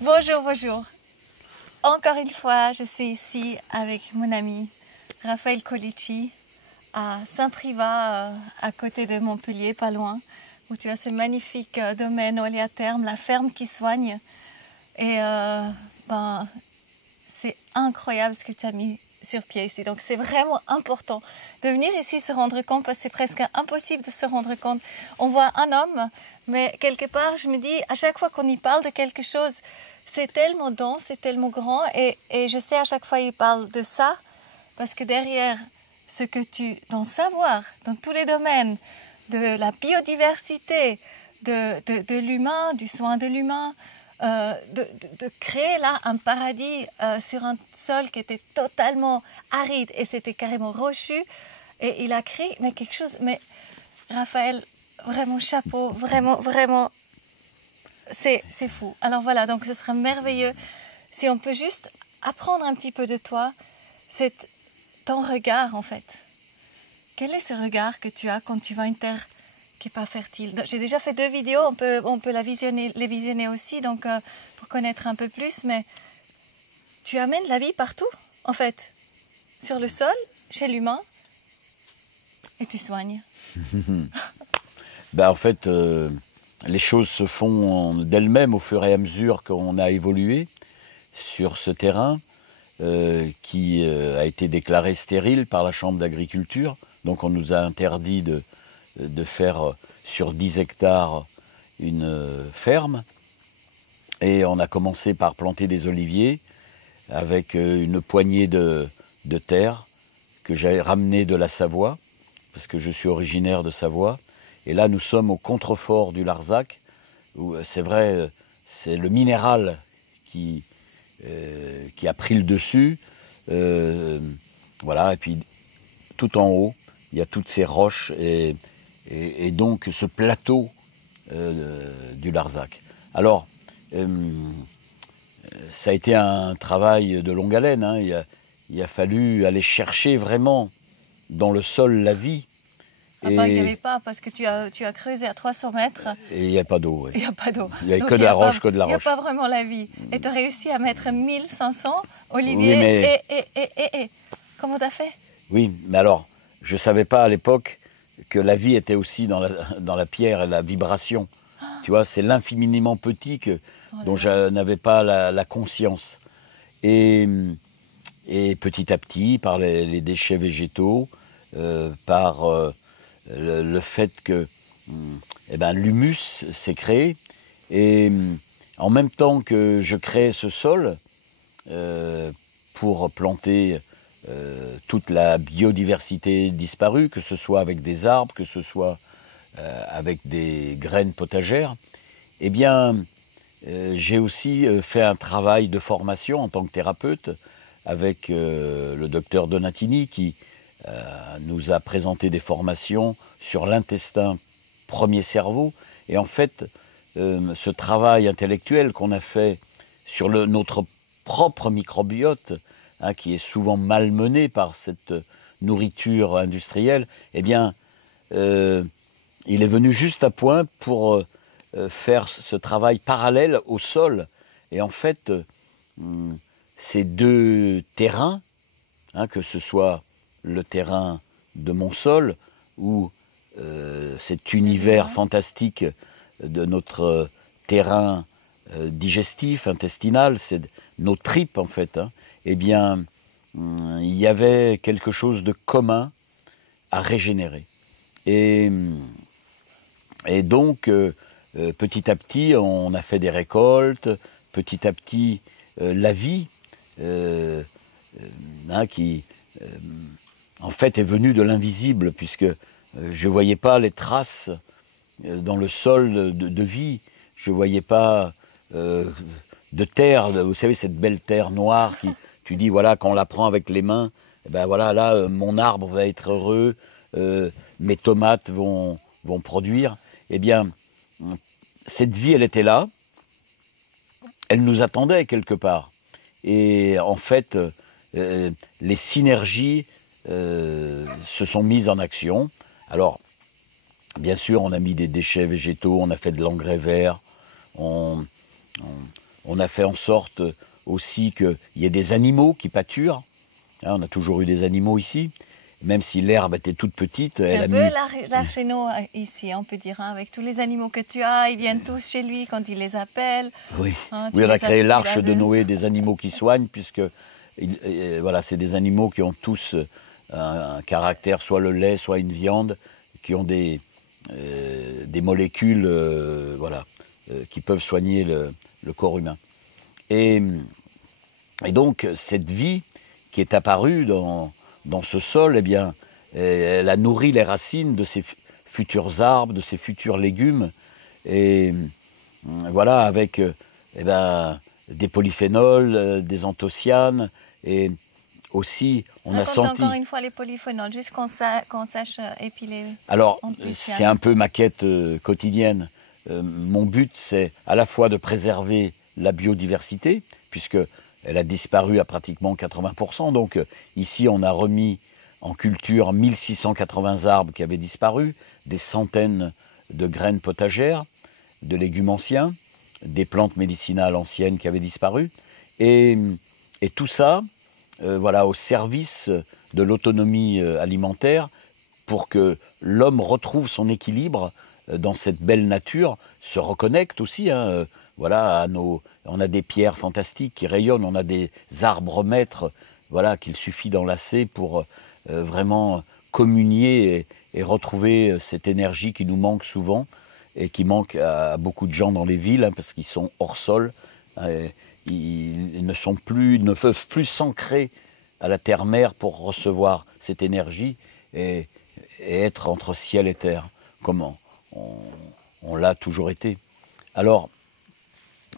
Bonjour, bonjour. Encore une fois, je suis ici avec mon ami Raphaël Colici à Saint-Privat, à côté de Montpellier, pas loin, où tu as ce magnifique domaine Oléatherme, la ferme qui soigne. Et c'est incroyable ce que tu as mis sur pied ici. Donc c'est vraiment important de venir ici se rendre compte, parce que c'est presque impossible de se rendre compte. On voit un homme, mais quelque part, je me dis, à chaque fois qu'on y parle de quelque chose, c'est tellement dense, c'est tellement grand. Et je sais, à chaque fois, il parle de ça, parce que derrière ce que dans le savoir, dans tous les domaines, de la biodiversité, de l'humain, du soin de l'humain, de créer là un paradis sur un sol qui était totalement aride et c'était carrément rochu. Et il a créé quelque chose. Mais Raphaël, vraiment chapeau, vraiment, c'est fou. Alors voilà, donc ce serait merveilleux si on peut juste apprendre un petit peu de toi, ton regard en fait. Quel est ce regard que tu as quand tu vois une terre qui n'est pas fertile? J'ai déjà fait 2 vidéos, on peut les visionner aussi, donc pour connaître un peu plus, mais tu amènes la vie partout, en fait, sur le sol, chez l'humain, et tu soignes. En fait, les choses se font d'elles-mêmes au fur et à mesure qu'on a évolué sur ce terrain qui a été déclaré stérile par la Chambre d'agriculture. Donc on nous a interdit de faire sur 10 hectares une ferme. Et on a commencé par planter des oliviers avec une poignée de terre que j'ai ramenée de la Savoie, parce que je suis originaire de Savoie. Et là, nous sommes au contrefort du Larzac, où c'est vrai, c'est le minéral qui a pris le dessus. Voilà, et puis tout en haut, il y a toutes ces roches et donc ce plateau du Larzac. Alors, ça a été un travail de longue haleine, hein. Il a fallu aller chercher vraiment dans le sol la vie. Il n'y avait pas, parce que tu as creusé à 300 mètres. Et il n'y a pas d'eau. Il n'y a pas d'eau. Il n'y a que de la roche, Il n'y a pas vraiment la vie. Et tu as réussi à mettre 1500 oliviers. Oui, mais... Et comment tu as fait? Oui, mais alors, je ne savais pas à l'époque que la vie était aussi dans la pierre et la vibration. Tu vois, c'est l'infiniment petit dont je n'avais pas la conscience. Et petit à petit, par les déchets végétaux, par le fait que l'humus s'est créé. Et en même temps que je crée ce sol pour planter toute la biodiversité disparue, que ce soit avec des arbres, que ce soit avec des graines potagères, eh bien, j'ai aussi fait un travail de formation en tant que thérapeute avec le docteur Donatini qui nous a présenté des formations sur l'intestin premier cerveau. Et en fait, ce travail intellectuel qu'on a fait sur notre propre microbiote, hein, qui est souvent malmené par cette nourriture industrielle, eh bien, il est venu juste à point pour faire ce travail parallèle au sol. Et en fait, ces 2 terrains, hein, que ce soit le terrain de mon sol ou cet univers fantastique de notre terrain digestif, intestinal, c'est nos tripes en fait, hein, eh bien, il y avait quelque chose de commun à régénérer. Et donc, petit à petit, on a fait des récoltes, petit à petit, la vie, hein, qui, en fait, est venue de l'invisible, puisque je ne voyais pas les traces dans le sol de vie, je ne voyais pas de terre, vous savez, cette belle terre noire qui, tu dis, voilà, quand on la prend avec les mains, ben voilà, là, mon arbre va être heureux, mes tomates vont produire. Eh bien, cette vie, elle était là, elle nous attendait quelque part. Et en fait, les synergies se sont mises en action. Alors, bien sûr, on a mis des déchets végétaux, on a fait de l'engrais vert, On a fait en sorte aussi qu'il y ait des animaux qui pâturent. Hein, on a toujours eu des animaux ici. Même si l'herbe était toute petite, C'est elle un a peu mis... l'art chez nous ici, on peut dire, hein, avec tous les animaux que tu as, ils viennent tous chez lui quand il les appelle. Oui, Hein, oui, on a créé l'arche de as- Noé des animaux qui soignent, puisque voilà, c'est des animaux qui ont tous un caractère, soit le lait, soit une viande, qui ont des molécules voilà, qui peuvent soigner le corps humain. Et donc, cette vie qui est apparue dans ce sol, eh bien, elle a nourri les racines de ces futurs arbres, de ces futurs légumes. Et voilà, avec eh ben, des polyphénols, des anthocyanes, et aussi, on a senti... encore une fois les polyphénols, juste qu'on sache épiler. Alors, anthocyanes. c'est un peu ma quête quotidienne. Mon but, c'est à la fois de préserver la biodiversité, puisqu'elle a disparu à pratiquement 80%. Donc, ici, on a remis en culture 1680 arbres qui avaient disparu, des centaines de graines potagères, de légumes anciens, des plantes médicinales anciennes qui avaient disparu. Et tout ça, voilà, au service de l'autonomie alimentaire, pour que l'homme retrouve son équilibre dans cette belle nature, se reconnecte aussi. Hein, voilà, on a des pierres fantastiques qui rayonnent, on a des arbres maîtres, voilà, qu'il suffit d'enlacer pour vraiment communier et retrouver cette énergie qui nous manque souvent et qui manque à beaucoup de gens dans les villes, hein, parce qu'ils sont hors sol. Ils ne peuvent plus s'ancrer à la terre-mère pour recevoir cette énergie et être entre ciel et terre, comme on l'a toujours été. Alors,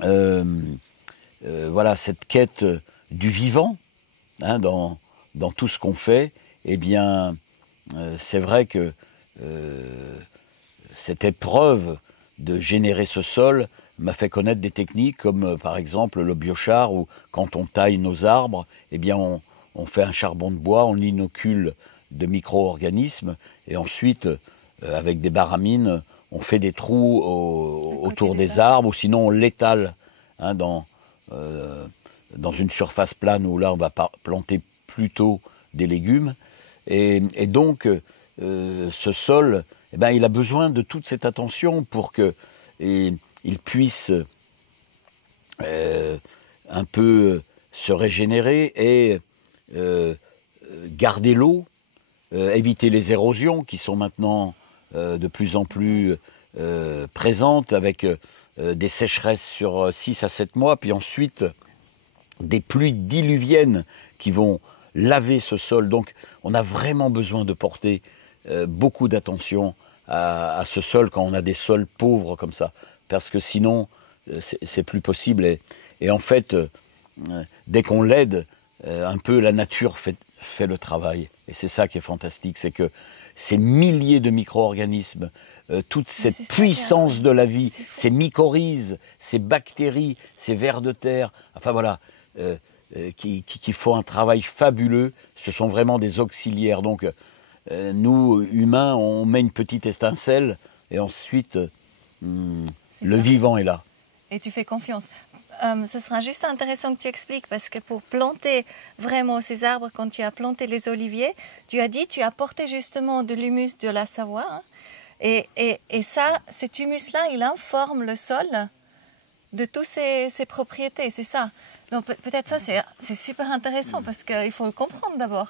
voilà, cette quête du vivant, hein, dans tout ce qu'on fait, eh bien, c'est vrai que cette épreuve de générer ce sol m'a fait connaître des techniques comme par exemple le biochar, où quand on taille nos arbres, eh bien on fait un charbon de bois, on l'inocule de micro-organismes et ensuite avec des baramines on fait des trous autour des arbres, ou sinon on l'étale, hein, dans une surface plane où là on va planter plutôt des légumes. Et donc ce sol, eh ben, il a besoin de toute cette attention pour qu'il puisse un peu se régénérer et garder l'eau, éviter les érosions qui sont maintenant de plus en plus présentes, avec des sécheresses sur 6 à 7 mois, puis ensuite des pluies diluviennes qui vont laver ce sol. Donc on a vraiment besoin de porter beaucoup d'attention à ce sol quand on a des sols pauvres comme ça, parce que sinon c'est plus possible. Et en fait, dès qu'on l'aide un peu, la nature fait le travail. Et c'est ça qui est fantastique, c'est que ces milliers de micro-organismes, toute cette puissance de la vie, ces mycorhizes, ces bactéries, ces vers de terre, enfin voilà, qui font un travail fabuleux, ce sont vraiment des auxiliaires. Donc nous, humains, on met une petite étincelle et ensuite le vivant est là. Et tu fais confiance. Ce sera juste intéressant que tu expliques, parce que pour planter vraiment ces arbres, quand tu as planté les oliviers, tu as dit, tu as porté justement de l'humus de la Savoie, hein, et ça, cet humus-là, il informe le sol de toutes ses propriétés, c'est ça. Donc peut-être ça, c'est super intéressant, parce qu'il faut le comprendre d'abord.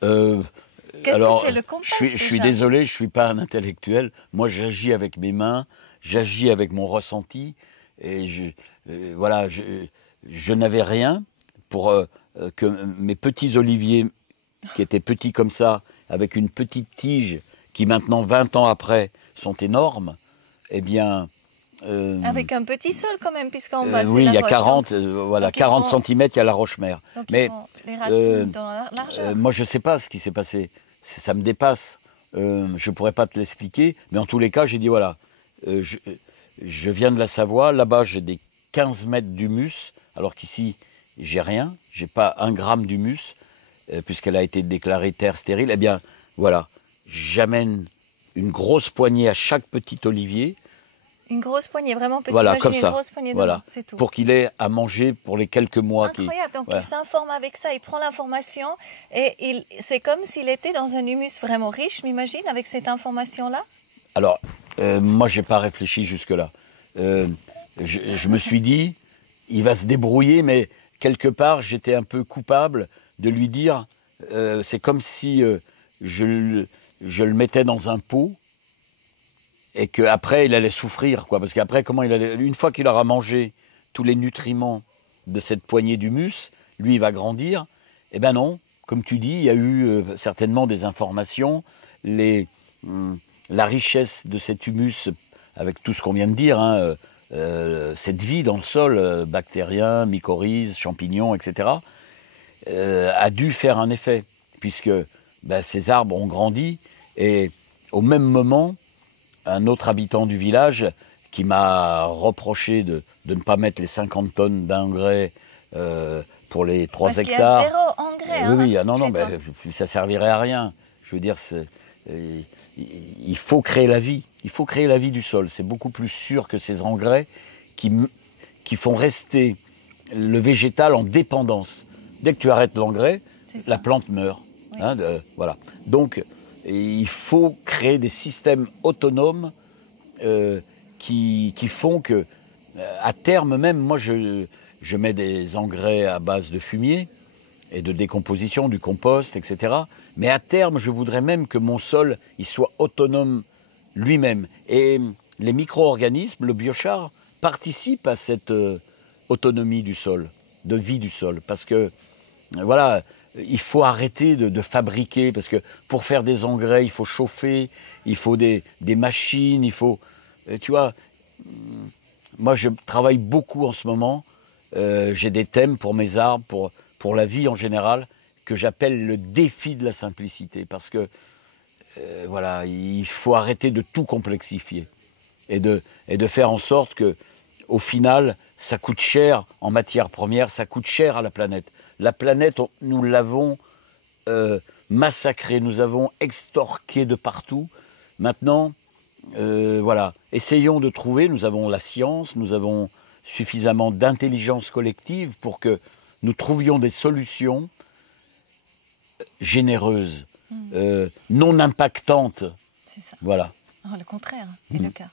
Qu'est-ce que c'est le compost? Je suis désolé, je ne suis pas un intellectuel. Moi, j'agis avec mes mains, j'agis avec mon ressenti. Et voilà, je n'avais rien pour que mes petits oliviers, qui étaient petits comme ça, avec une petite tige, qui maintenant, 20 ans après, sont énormes, eh bien... avec un petit sol quand même, puisqu'en bas, oui, il y a roche, 40, voilà, 40 cm, il y a la roche-mère. Donc mais ils font les racines dans la largeur. moi, je ne sais pas ce qui s'est passé. Ça me dépasse. Je ne pourrais pas te l'expliquer. Mais en tous les cas, j'ai dit, voilà, je viens de la Savoie. Là-bas, j'ai des 15 mètres d'humus, alors qu'ici, j'ai rien. Je n'ai pas 1 gramme d'humus, puisqu'elle a été déclarée terre stérile. Eh bien, voilà, j'amène une grosse poignée à chaque petit olivier. Une grosse poignée, vraiment, on peut Voilà, s'imaginer comme ça. une grosse poignée de Voilà. main, c'est tout. Pour qu'il ait à manger pour les quelques mois. Incroyable, donc Voilà. il s'informe avec ça, il prend l'information et c'est comme s'il était dans un humus vraiment riche, m'imagine, avec cette information-là. Alors, moi, je n'ai pas réfléchi jusque-là. Je me suis dit, il va se débrouiller, mais quelque part, j'étais un peu coupable de lui dire, c'est comme si je le mettais dans un pot et qu'après, il allait souffrir, quoi. Parce qu'après, une fois qu'il aura mangé tous les nutriments de cette poignée d'humus, lui, il va grandir. Eh ben non, comme tu dis, il y a eu certainement des informations, la richesse de cet humus, avec tout ce qu'on vient de dire, hein, cette vie dans le sol, bactériens, mycorhizes, champignons, etc., a dû faire un effet, puisque ces arbres ont grandi, et au même moment, un autre habitant du village qui m'a reproché de ne pas mettre les 50 tonnes d'engrais pour les 3 Parce hectares. Qu'il y a zéro engrais. Oui, hein, non, ça servirait à rien. Je veux dire, il faut créer la vie. Il faut créer la vie du sol. C'est beaucoup plus sûr que ces engrais qui font rester le végétal en dépendance. Dès que tu arrêtes l'engrais, la plante meurt. Oui. Hein, voilà. Donc, il faut créer des systèmes autonomes qui font que, à terme même, moi je mets des engrais à base de fumier et de décomposition, du compost, etc. Mais à terme, je voudrais même que mon sol il soit autonome lui-même. Et les micro-organismes, le biochar, participent à cette autonomie du sol, de vie du sol. Parce que, voilà, il faut arrêter de fabriquer, parce que pour faire des engrais, il faut chauffer, il faut des machines, il faut... Tu vois, moi je travaille beaucoup en ce moment, j'ai des thèmes pour mes arbres, pour la vie en général, que j'appelle le défi de la simplicité, parce que, voilà, il faut arrêter de tout complexifier, et de faire en sorte que, au final, ça coûte cher en matière première, ça coûte cher à la planète. La planète, nous l'avons massacrée, nous avons extorqué de partout. Maintenant, voilà, essayons de trouver, nous avons la science, nous avons suffisamment d'intelligence collective pour que nous trouvions des solutions généreuses, non impactantes. C'est ça. Voilà. Oh, le contraire est le cas.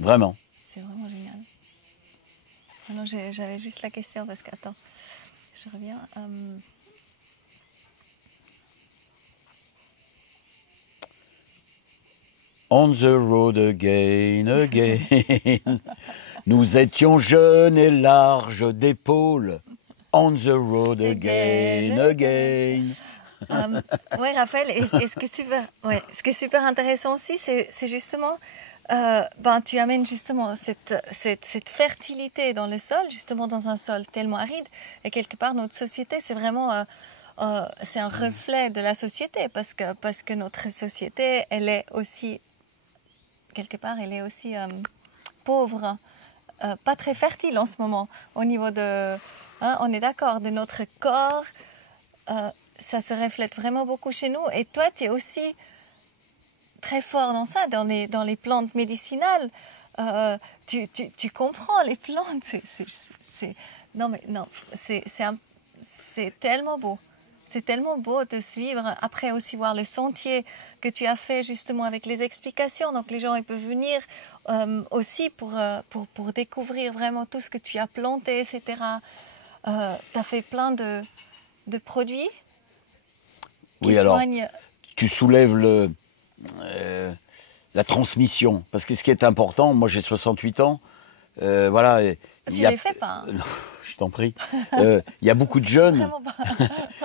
Vraiment. C'est vraiment génial. Non, j'avais juste la question parce que, attends, je reviens. On the road again, again. Nous étions jeunes et larges d'épaules. On the road again, again. Oui, Raphaël, et ce qui est super intéressant aussi, c'est justement, tu amènes justement cette fertilité dans le sol, justement dans un sol tellement aride, et quelque part notre société, c'est vraiment, c'est un reflet de la société, parce que notre société, elle est aussi, quelque part, elle est aussi pauvre, pas très fertile en ce moment, au niveau de, on est d'accord, de notre corps, ça se reflète vraiment beaucoup chez nous. Et toi, tu es aussi très fort dans ça, dans les plantes médicinales. Tu comprends les plantes. C'est tellement beau. C'est tellement beau de suivre. Après aussi voir le sentier que tu as fait justement avec les explications. Donc les gens ils peuvent venir aussi pour découvrir vraiment tout ce que tu as planté, etc. Tu as fait plein de produits. Oui, alors, tu soulèves la transmission. Parce que ce qui est important, moi j'ai 68 ans, voilà. Tu ne les fais pas. Non, je t'en prie. Il y a beaucoup de jeunes.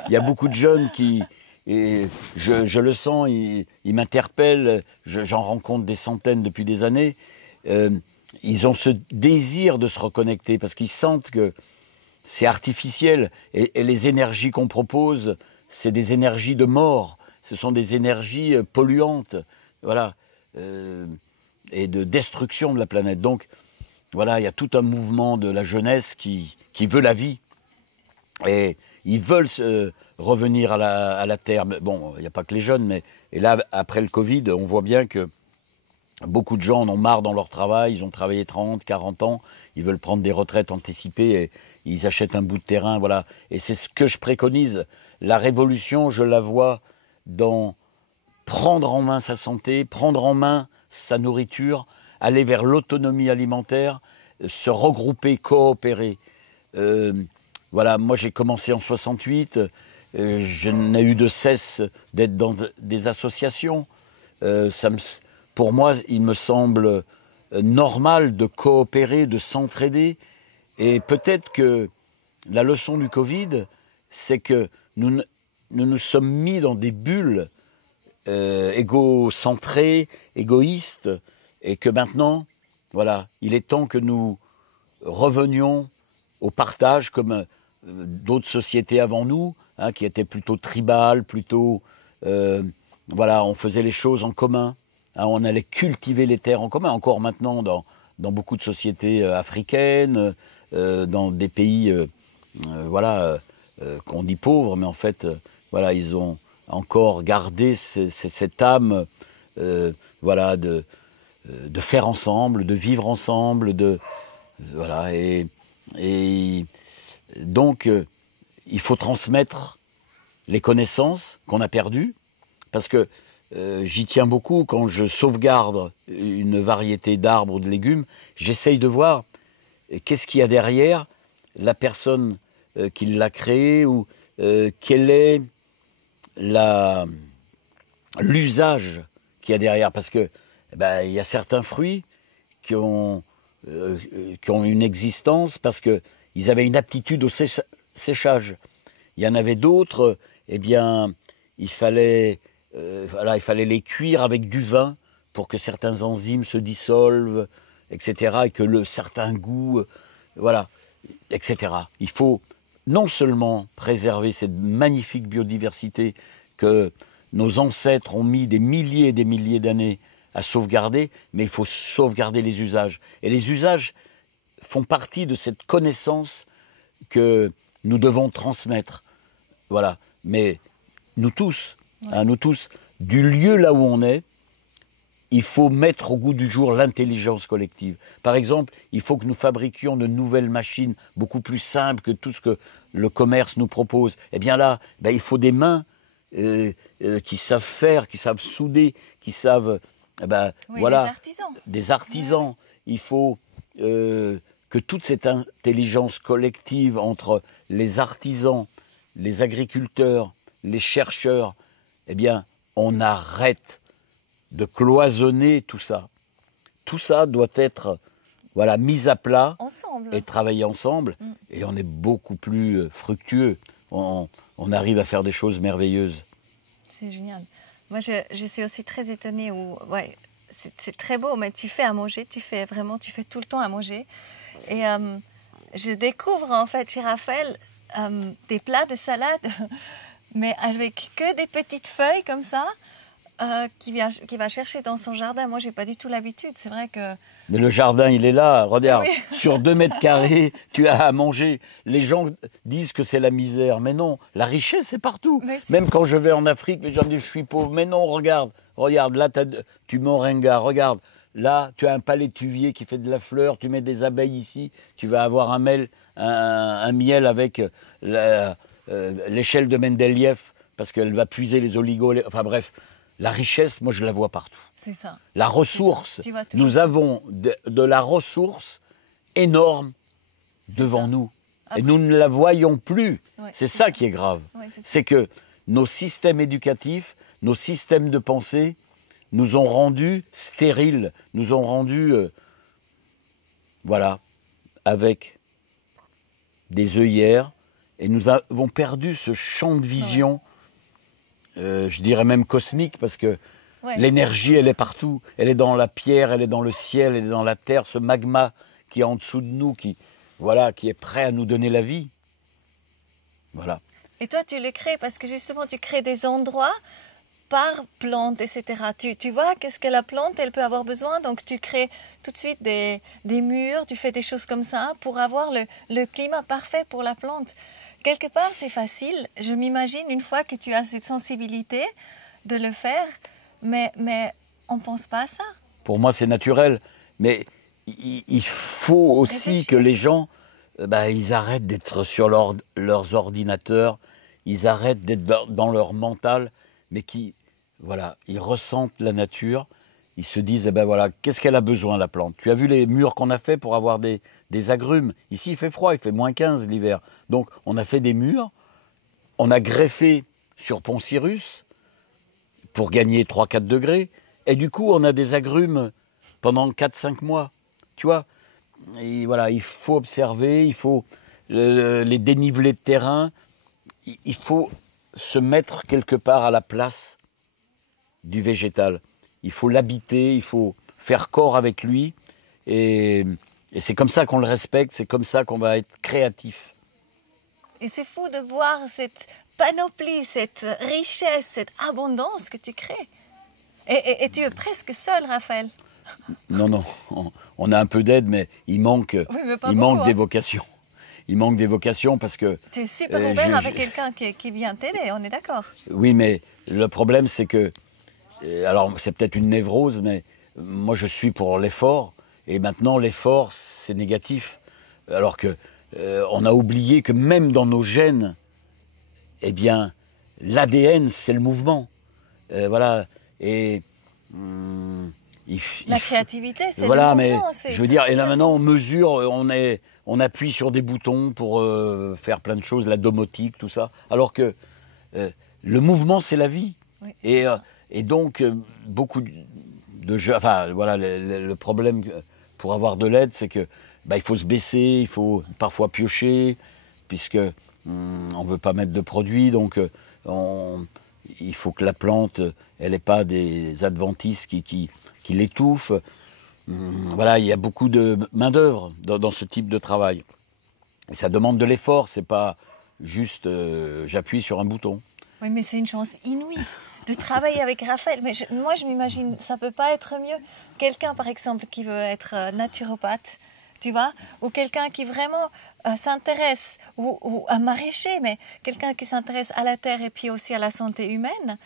Il y a beaucoup de jeunes qui, et je le sens, ils m'interpellent, j'en rencontre des centaines depuis des années. Ils ont ce désir de se reconnecter parce qu'ils sentent que c'est artificiel et les énergies qu'on propose, c'est des énergies de mort, ce sont des énergies polluantes, voilà, et de destruction de la planète. Donc, voilà, il y a tout un mouvement de la jeunesse qui veut la vie. Et ils veulent revenir à la terre. Bon, il n'y a pas que les jeunes, mais et là, après le Covid, on voit bien que Beaucoup de gens en ont marre dans leur travail, ils ont travaillé 30, 40 ans, ils veulent prendre des retraites anticipées et ils achètent un bout de terrain, voilà. Et c'est ce que je préconise. La révolution, je la vois dans prendre en main sa santé, prendre en main sa nourriture, aller vers l'autonomie alimentaire, se regrouper, coopérer. Voilà, moi j'ai commencé en 68, je n'ai eu de cesse d'être dans des associations. Pour moi, il me semble normal de coopérer, de s'entraider. Et peut-être que la leçon du Covid, c'est que nous nous sommes mis dans des bulles égocentrées, égoïstes, et que maintenant, voilà, il est temps que nous revenions au partage comme d'autres sociétés avant nous, hein, qui étaient plutôt tribales, plutôt... voilà, on faisait les choses en commun, hein, on allait cultiver les terres en commun, encore maintenant dans beaucoup de sociétés africaines, dans des pays, voilà, qu'on dit pauvres, mais en fait, voilà, ils ont encore gardé cette âme, voilà, de faire ensemble, de vivre ensemble, voilà, et donc il faut transmettre les connaissances qu'on a perdues, parce que j'y tiens beaucoup quand je sauvegarde une variété d'arbres ou de légumes, j'essaye de voir qu'est-ce qu'il y a derrière la personne qui l'a créé, ou quel est l'usage qu'il y a derrière, parce que il y a certains fruits qui ont une existence parce qu'ils avaient une aptitude au séchage. Il y en avait d'autres, eh bien, il fallait les cuire avec du vin pour que certains enzymes se dissolvent, etc., et que certains goûts, voilà, etc. Il faut non seulement préserver cette magnifique biodiversité que nos ancêtres ont mis des milliers et des milliers d'années à sauvegarder, mais il faut sauvegarder les usages. Et les usages font partie de cette connaissance que nous devons transmettre. Voilà. Mais nous tous, hein, nous tous, du lieu là où on est, il faut mettre au goût du jour l'intelligence collective. Par exemple, il faut que nous fabriquions de nouvelles machines beaucoup plus simples que tout ce que le commerce nous propose. Eh bien là, il faut des mains qui savent faire, qui savent souder, qui savent... voilà, des artisans. Des artisans. Oui. Il faut que toute cette intelligence collective entre les artisans, les agriculteurs, les chercheurs, eh bien, on arrête de cloisonner tout ça. Tout ça doit être, voilà, mis à plat ensemble. Et travailler ensemble. Et on est beaucoup plus fructueux. On arrive à faire des choses merveilleuses. C'est génial. Moi, je suis aussi très étonnée. Ouais, c'est très beau, mais tu fais à manger. Tu fais tout le temps à manger. Et je découvre en fait chez Raphaël des plats de salade, mais avec que des petites feuilles comme ça. Qui va chercher dans son jardin. Moi, j'ai pas du tout l'habitude. C'est vrai que... Mais le jardin, il est là. Regarde, oui. Sur 2 mètres carrés, tu as à manger. Les gens disent que c'est la misère. Mais non, la richesse, c'est partout. Même quand je vais en Afrique, les gens disent je suis pauvre. Mais non, regarde, là, tu moringa. Regarde, là, tu as un palétuvier qui fait de la fleur. Tu mets des abeilles ici. Tu vas avoir un miel avec l'échelle de Mendeleïev parce qu'elle va puiser les oligos. Enfin bref. La richesse, moi, je la vois partout. C'est ça. La ressource, nous avons de la ressource énorme devant nous. Après, et nous ne la voyons plus. Ouais, c'est ça qui est grave. Ouais, c'est que nos systèmes éducatifs, nos systèmes de pensée nous ont rendus stériles, nous ont rendus, voilà, avec des œillères. Et nous avons perdu ce champ de vision. Ouais. Je dirais même cosmique, parce que l'énergie, elle est partout. Elle est dans la pierre, elle est dans le ciel, elle est dans la terre. Ce magma qui est en dessous de nous, qui est prêt à nous donner la vie. Voilà. Et toi, tu le crées, parce que justement, tu crées des endroits par plante, etc. Tu vois qu'est-ce que la plante, elle peut avoir besoin. Donc, tu crées tout de suite des murs, tu fais des choses comme ça pour avoir le climat parfait pour la plante. Quelque part, c'est facile. Je m'imagine une fois que tu as cette sensibilité de le faire, mais on ne pense pas à ça. pour moi, c'est naturel. Mais il faut aussi que les gens, ils arrêtent d'être sur leurs ordinateurs, ils arrêtent d'être dans leur mental, mais voilà, ils ressentent la nature. Ils se disent, voilà, qu'est-ce qu'elle a besoin, la plante? Tu as vu les murs qu'on a fait pour avoir des agrumes? Ici, il fait froid, il fait -15 l'hiver. Donc, on a fait des murs, on a greffé sur Pont-Cyrus pour gagner 3-4 degrés. Et du coup, on a des agrumes pendant 4-5 mois. Tu vois? Et voilà, il faut observer, il faut les dénivelés de terrain. Il faut se mettre quelque part à la place du végétal. Il faut l'habiter, il faut faire corps avec lui. Et c'est comme ça qu'on le respecte, c'est comme ça qu'on va être créatif. Et c'est fou de voir cette panoplie, cette richesse, cette abondance que tu crées. Et tu es presque seul, Raphaël. Non, on a un peu d'aide, mais il manque, des vocations. Il manque des vocations parce que... Tu es super ouvert avec quelqu'un qui vient t'aider, on est d'accord? Oui, mais le problème, c'est que... Alors, c'est peut-être une névrose, mais moi, je suis pour l'effort. Et maintenant, l'effort, c'est négatif. Alors que on a oublié que même dans nos gènes, eh bien, l'ADN, c'est le mouvement. Voilà. Et... la créativité, c'est voilà, le mouvement. Mais je veux dire, et là maintenant, on mesure, on appuie sur des boutons pour faire plein de choses, la domotique, tout ça. Alors que le mouvement, c'est la vie. Oui, et donc, beaucoup de jeux... Enfin, voilà, le problème pour avoir de l'aide, c'est que il faut se baisser, il faut parfois piocher, puisque on ne veut pas mettre de produits, donc il faut que la plante, elle n'ait pas des adventices qui l'étouffent. Voilà, il y a beaucoup de main-d'œuvre dans ce type de travail. Et ça demande de l'effort, c'est pas juste j'appuie sur un bouton. Oui, mais c'est une chance inouïe de travailler avec Raphaël. Mais moi, je m'imagine, ça peut pas être mieux. Quelqu'un, par exemple, qui veut être naturopathe, tu vois, ou quelqu'un qui vraiment s'intéresse, ou un maraîcher, mais quelqu'un qui s'intéresse à la terre et puis aussi à la santé humaine,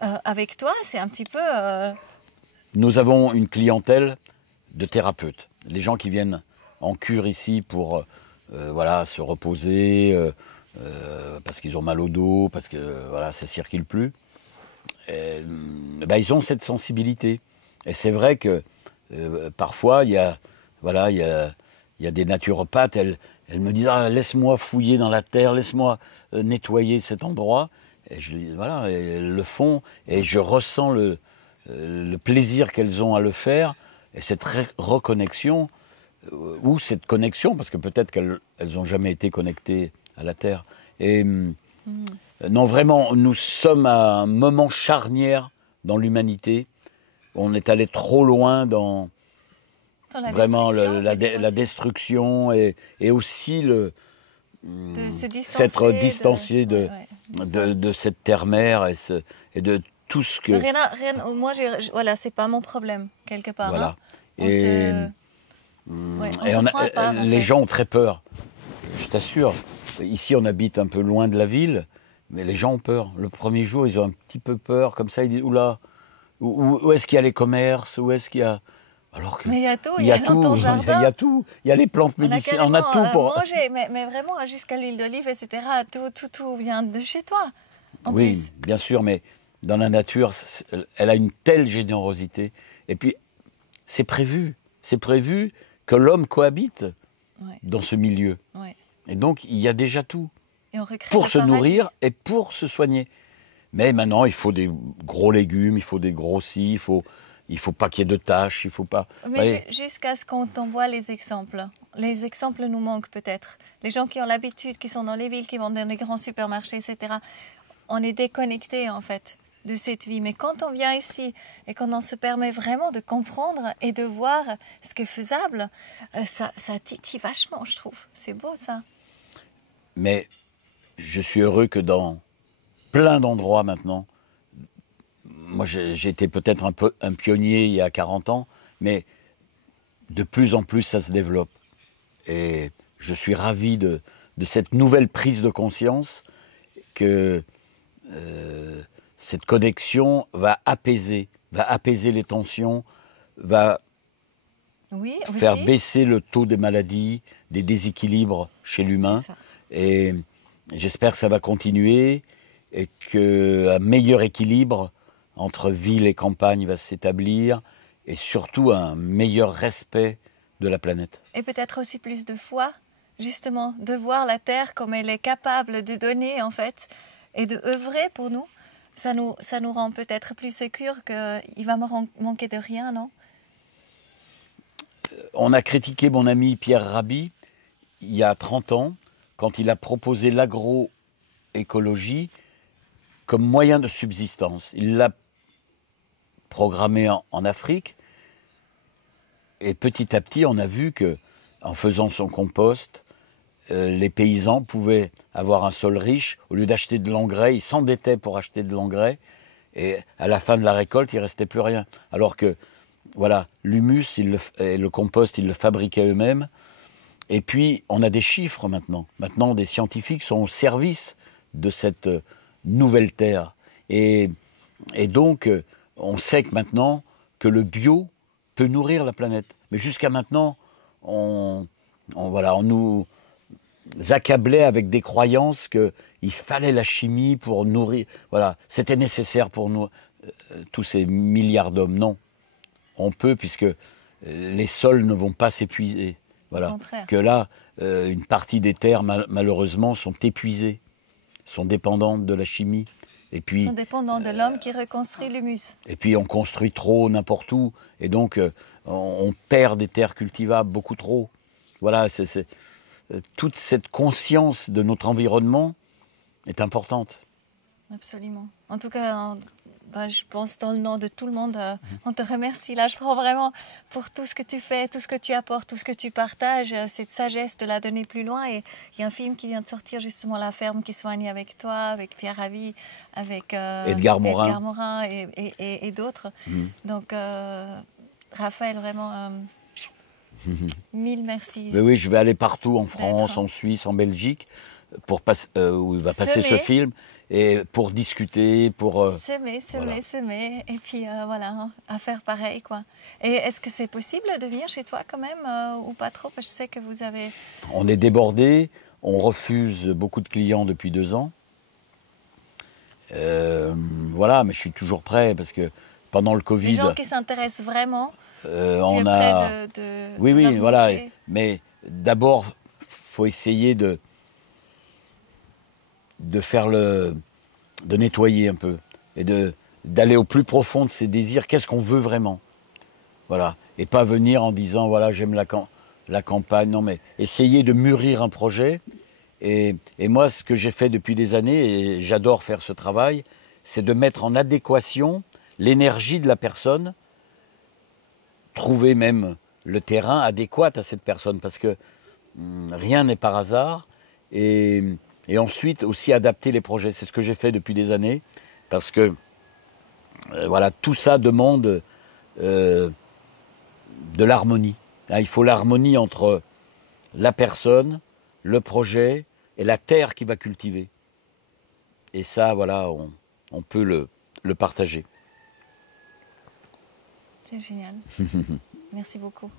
avec toi, c'est un petit peu... Nous avons une clientèle de thérapeutes. Les gens qui viennent en cure ici pour voilà, se reposer, parce qu'ils ont mal au dos, parce que voilà, ça ne circule plus. Ils ont cette sensibilité. Et c'est vrai que parfois, il y a des naturopathes, elles me disent laisse-moi fouiller dans la terre, laisse-moi nettoyer cet endroit. Et voilà, et elles le font, et je ressens le plaisir qu'elles ont à le faire, et cette reconnexion, ou cette connexion, parce que peut-être qu'elles n'ont jamais été connectées à la terre. Et non, vraiment, nous sommes à un moment charnière dans l'humanité. On est allé trop loin dans vraiment la destruction et aussi s'être distancié de cette terre-mère et de tout ce que... Moi, voilà, c'est pas mon problème, quelque part. Voilà. Hein. Les gens ont très peur. Je t'assure, ici on habite un peu loin de la ville, mais les gens ont peur. Le premier jour, ils ont un petit peu peur, comme ça, ils disent, oula, où est-ce qu'il y a les commerces, où est-ce qu'il y a... Alors que mais il y a tout, il y a dans ton jardin. Il y a tout, il y a les plantes médicinales, on a tout pour... manger, mais vraiment, jusqu'à l'huile d'olive, etc., tout vient de chez toi, en oui, plus. Bien sûr, mais dans la nature, elle a une telle générosité. Et puis, c'est prévu que l'homme cohabite dans ce milieu. Ouais. Et donc, il y a déjà tout Et on recrée pour se nourrir et pour se soigner. Mais maintenant, il faut des gros légumes, il faut des grossis, il faut pas qu'il y ait de taches, il faut pas... Mais jusqu'à ce qu'on t'envoie les exemples. Les exemples nous manquent peut-être. Les gens qui ont l'habitude, qui sont dans les villes, qui vont dans les grands supermarchés, etc. On est déconnectés, en fait, de cette vie. Mais quand on vient ici et qu'on se permet vraiment de comprendre et de voir ce qui est faisable, ça titille vachement, je trouve. C'est beau, ça. Mais je suis heureux que dans plein d'endroits maintenant, moi j'étais peut-être un pionnier il y a 40 ans, mais de plus en plus ça se développe. Et je suis ravi de cette nouvelle prise de conscience que cette connexion va apaiser les tensions, va Oui, faire aussi. baisser le taux des maladies, des déséquilibres chez l'humain. C'est ça. Et j'espère que ça va continuer et qu'un meilleur équilibre entre ville et campagne va s'établir et surtout un meilleur respect de la planète. Et peut-être aussi plus de foi, justement, de voir la Terre comme elle est capable de donner, en fait, et de œuvrer pour nous. Ça nous rend peut-être plus sûrs qu'il va manquer de rien, non? On a critiqué mon ami Pierre Rabhi il y a 30 ans quand il a proposé l'agroécologie comme moyen de subsistance. Il l'a programmé en Afrique et petit à petit on a vu que en faisant son compost, les paysans pouvaient avoir un sol riche. Au lieu d'acheter de l'engrais, ils s'endettaient pour acheter de l'engrais et à la fin de la récolte, il ne restait plus rien. Alors que voilà, l'humus et le compost, ils le fabriquaient eux-mêmes. Et puis, on a des chiffres maintenant. Maintenant, des scientifiques sont au service de cette nouvelle terre. Et donc, on sait que maintenant que le bio peut nourrir la planète. Mais jusqu'à maintenant, on nous accablait avec des croyances qu'il fallait la chimie pour nourrir. Voilà, c'était nécessaire pour nous, tous ces milliards d'hommes. Non, on peut, puisque les sols ne vont pas s'épuiser. Au Voilà. contraire. Que là, une partie des terres, malheureusement, sont épuisées, sont dépendantes de la chimie. Et Ils puis, sont dépendants de l'homme qui reconstruit l'humus. on construit trop n'importe où. Et donc, on perd des terres cultivables beaucoup trop. Voilà, toute cette conscience de notre environnement est importante. Absolument. En tout cas, je pense dans le nom de tout le monde, on te remercie. Là, je prends vraiment pour tout ce que tu fais, tout ce que tu apportes, tout ce que tu partages, cette sagesse de la donner plus loin. Et il y a un film qui vient de sortir, justement, La ferme qui soigne avec toi, avec Pierre Rabhi, avec Edgar Morin. Et d'autres. Mhm. Donc, Raphaël, vraiment, mille merci. Mais oui, je vais aller partout, en France, D'être. en Suisse, en Belgique, où il va passer ce Semer. film, et pour discuter, pour... Semer. voilà. Et puis voilà, hein, à faire pareil, quoi. Et est-ce que c'est possible de venir chez toi quand même ou pas trop? Parce que je sais que vous avez... On est débordé, on refuse beaucoup de clients depuis 2 ans. Voilà, mais je suis toujours prêt, parce que pendant le Les Covid, gens qui s'intéressent vraiment, tu es on prêt a... de Oui, leur oui, voilà. montrer. Mais d'abord, faut essayer de faire de nettoyer un peu et d'aller au plus profond de ses désirs. Qu'est-ce qu'on veut vraiment? Voilà. Et pas venir en disant, voilà, j'aime la campagne. Non, mais essayer de mûrir un projet. Et moi, ce que j'ai fait depuis des années, et j'adore faire ce travail, c'est de mettre en adéquation l'énergie de la personne, trouver même le terrain adéquat à cette personne, parce que rien n'est par hasard. Et ensuite aussi adapter les projets. C'est ce que j'ai fait depuis des années, parce que voilà, tout ça demande de l'harmonie. Il faut l'harmonie entre la personne, le projet et la terre qui va cultiver. Et ça, voilà, on peut le partager. C'est génial. Merci beaucoup.